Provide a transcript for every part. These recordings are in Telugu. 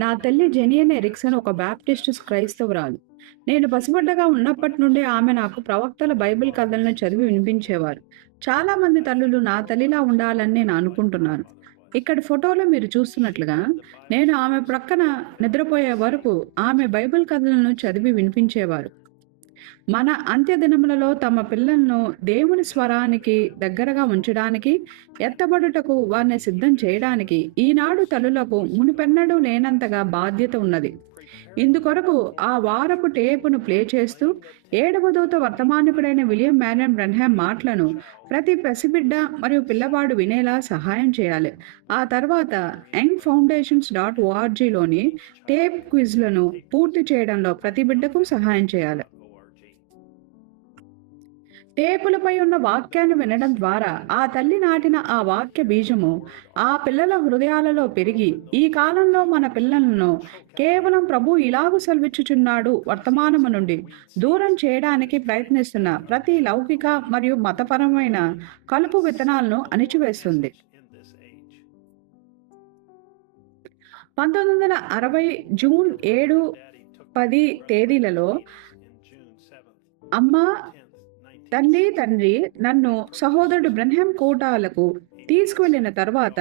నా తల్లి జెనియన్ ఎరిక్సన్ ఒక బాప్టిస్ట్ క్రైస్తవురాలు. నేను పసిబిడ్డగా ఉన్నప్పటి నుండి ఆమె నాకు ప్రవక్తల బైబిల్ కథలను చదివి వినిపించేవారు. చాలా మంది తల్లులు నా తల్లిలా ఉండాలని నేను అనుకుంటున్నాను. ఇక్కడ ఫోటోలో మీరు చూస్తున్నట్లుగా నేను ఆమె ప్రక్కన నిద్రపోయే వరకు ఆమె బైబిల్ కథలను చదివి వినిపించేవారు. మన అంత్య దినములలో తమ పిల్లలను దేవుని స్వరానికి దగ్గరగా ఉంచడానికి, ఎత్తబడుటకు వారిని సిద్ధం చేయడానికి ఈనాడు తల్లులకు మునుపెన్నడూ లేనంతగా బాధ్యత ఉన్నది. ఇందుకొరకు ఆ వారపు టేపును ప్లే చేస్తూ ఏడవ దూత వర్తమానికుడైన విలియం మ్యారియన్ బ్రన్హామ్ మాటలను ప్రతి పసిబిడ్డ మరియు పిల్లవాడు వినేలా సహాయం చేయాలి. ఆ తర్వాత youngfoundations.orgలోని టేప్ క్విజ్లను పూర్తి చేయడంలో ప్రతి బిడ్డకు సహాయం చేయాలి. టేపులపై ఉన్న వాక్యాన్ని వినడం ద్వారా ఆ తల్లి నాటిన ఆ వాక్య బీజము ఆ పిల్లల హృదయాలలో పెరిగి ఈ కాలంలో మన పిల్లలను కేవలం ప్రభు ఇలాగు సెలవిచ్చుచున్నాడు వర్తమానము నుండి దూరం చేయడానికి ప్రయత్నిస్తున్న ప్రతి లౌకిక మరియు మతపరమైన కలుపు విత్తనాలను అణిచివేస్తుంది. 1960 జూన్ 7, 10 తేదీలలో అమ్మ, తండ్రి నన్ను సహోదరుడు బ్రన్హామ్ కోటాలకు తీసుకువెళ్ళిన తర్వాత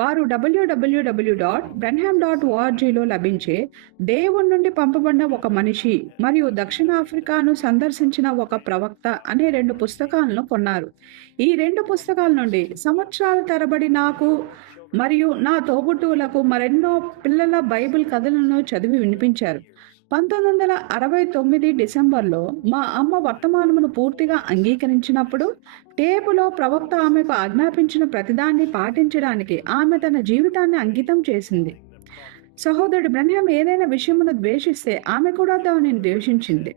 వారు www.branham.orgలో లభించే దేవుని నుండి పంపబడిన ఒక మనిషి మరియు దక్షిణాఫ్రికాను సందర్శించిన ఒక ప్రవక్త అనే 2 పుస్తకాలను కొన్నారు. ఈ 2 పుస్తకాల నుండి సంవత్సరాల తరబడి నాకు మరియు నా తోబుట్టువులకు మరెన్నో పిల్లల బైబిల్ కథలను చదివి వినిపించారు. 1969 డిసెంబర్లో మా అమ్మ వర్తమానమును పూర్తిగా అంగీకరించినప్పుడు టేపులో ప్రవక్త ఆమెకు ఆజ్ఞాపించిన ప్రతిదాన్ని పాటించడానికి ఆమె తన జీవితాన్ని అంకితం చేసింది. సహోదరుడు బ్రన్హామ్ ఏదైనా విషయమును ద్వేషిస్తే ఆమె కూడా దానిని ద్వేషించింది.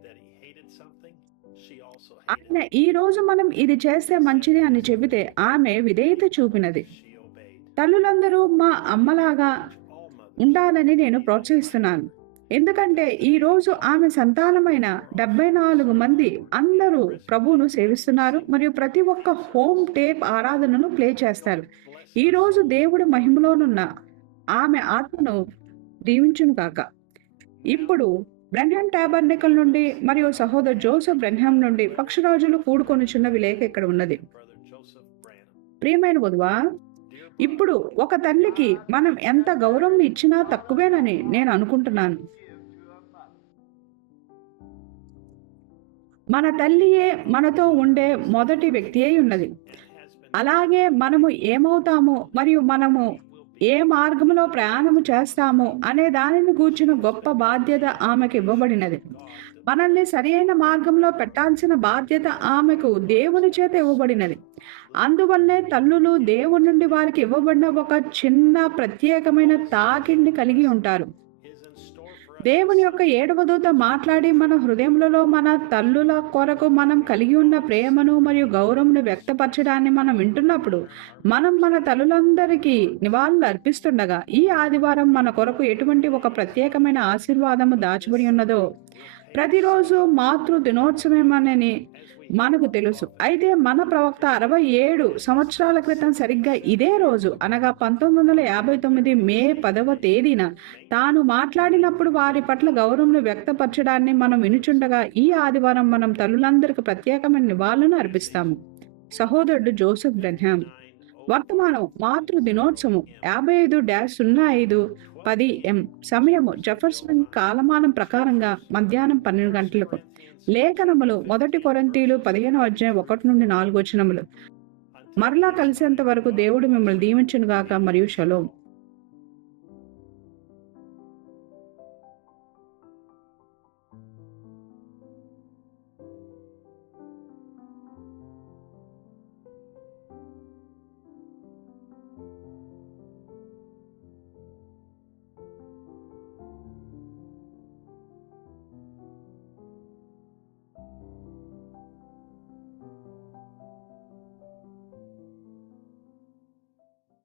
ఆయన ఈ రోజు మనం ఇది చేస్తే మంచిది అని చెబితే ఆమె విధేయత చూపినది. తల్లులందరూ మా అమ్మలాగా ఉండాలని నేను ప్రోత్సహిస్తున్నాను. ఎందుకంటే ఈ రోజు ఆమె సంతానమైన 74 మంది అందరూ ప్రభువును సేవిస్తున్నారు మరియు ప్రతి ఒక్క హోమ్ టేప్ ఆరాధనను ప్లే చేస్తారు. ఈ రోజు దేవుడి మహిమలోనున్న ఆమె ఆత్మను దీవించును కాక. ఇప్పుడు బ్రన్హామ్ టాబర్నకల్ నుండి మరియు సహోదరు జోసెఫ్ బ్రన్హామ్ నుండి పక్షరాజులు కూడుకొనుచున్న లేఖ ఇక్కడ ఉన్నది. ప్రియమైన వధువా, ఇప్పుడు ఒక తల్లికి మనం ఎంత గౌరవం ఇచ్చినా తక్కువేనని నేను అనుకుంటున్నాను. మన తల్లియే మనతో ఉండే మొదటి వ్యక్తి అయి ఉన్నది. అలాగే మనము ఏమవుతాము మరియు మనము ఏ మార్గంలో ప్రయాణము చేస్తాము అనే దానిని గూర్చిన గొప్ప బాధ్యత ఆమెకు ఇవ్వబడినది. మనల్ని సరైన మార్గంలో పెట్టాల్సిన బాధ్యత ఆమెకు దేవుని చేత ఇవ్వబడినది. అందువల్లే తల్లులు దేవుని నుండి వారికి ఇవ్వబడిన ఒక చిన్న ప్రత్యేకమైన తాకిడిని కలిగి ఉంటారు. దేవుని యొక్క 7వ దూత మాట్లాడి మన హృదయములలో మన తల్లుల కొరకు మనం కలిగి ఉన్న ప్రేమను మరియు గౌరవమును వ్యక్తపరచడాన్ని మనం వింటున్నప్పుడు మనం మన తల్లులందరికీ నివాళులు అర్పిస్తుండగా ఈ ఆదివారం మన కొరకు ఎటువంటి ఒక ప్రత్యేకమైన ఆశీర్వాదము దాచబడి ఉన్నదో ప్రతిరోజు మాతృ దినోత్సవమని మనకు తెలుసు. అయితే మన ప్రవక్త 67 సంవత్సరాల క్రితం సరిగ్గా ఇదే రోజు అనగా 1959 మే 10వ తేదీన తాను మాట్లాడినప్పుడు వారి పట్ల గౌరవం వ్యక్తపరచడాన్ని మనం వినుచుండగా ఈ ఆదివారం మనం తల్లులందరికీ ప్రత్యేకమైన నివాళులను అర్పిస్తాము. సహోదరుడు జోసెఫ్ బ్రన్హామ్. వర్తమానం మాతృ దినోత్సవం 55-05-10 AM. సమయము జెఫర్సన్ కాలమానం ప్రకారంగా మధ్యాహ్నం 12 గంటలకు. లేఖనములు 1 కొరింథీయులు 15:1-4 వచనములు. మరలా కలిసేంత వరకు దేవుడు మిమ్మల్ని దీవించును గాక మరియు షలోం.